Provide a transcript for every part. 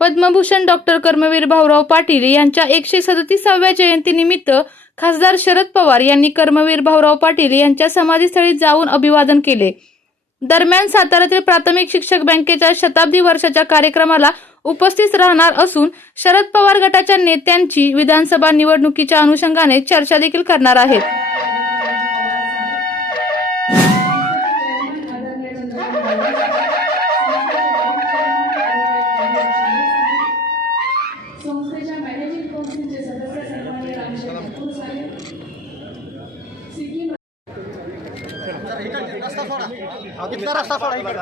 Padma Bhushan doctor Karmaveer Bhaurao Patil यांच्या एकशे सदतीसाव्या जयंतीनिमित्त खासदार शरद पवार यांनी कर्मवीर भाऊराव पाटील यांच्या समाधीस्थळी जाऊन अभिवादन केले. दरम्यान साताऱ्यातील प्राथमिक शिक्षक बँकेच्या शताब्दी वर्षाच्या कार्यक्रमाला उपस्थित राहणार असून शरद पवार गटाच्या नेत्यांची विधानसभा निवडणुकीच्या अनुषंगाने चर्चा देखील करणार आहेत. इथला रस्ता सोडा इकडे.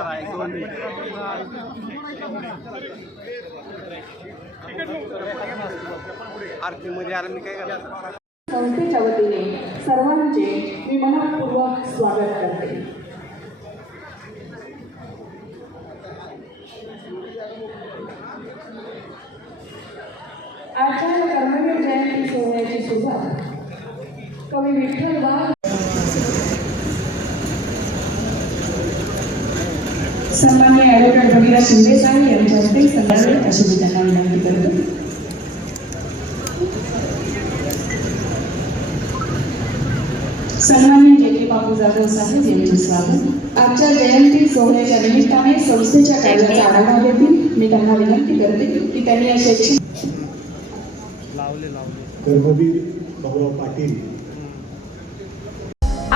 आरतीमध्ये आलं मी काय करणार? संस्थेच्या वतीने सर्वांचे मी मनपूर्वक स्वागत करते. आजच्या कर्मवीर जयंती सोहळ्याची सुरुवात. कवी विठ्ठल सन्मान्य ॲडव्होकेट भगीरा शिंदे साहेब यांच्या हस्ते संदर्भ अशी मी त्यांना विनंती करतो. सन्मान्य जे के बाबू जाधव साहेब यांचे स्वागत. आजच्या जयंती सोहळ्याच्या निमित्ताने संस्थेच्या कार्याचा आढावा घेतील. मी त्यांना विनंती करते की त्यांनी या शैक्षणिक कर्मवीर भाऊराव पाटील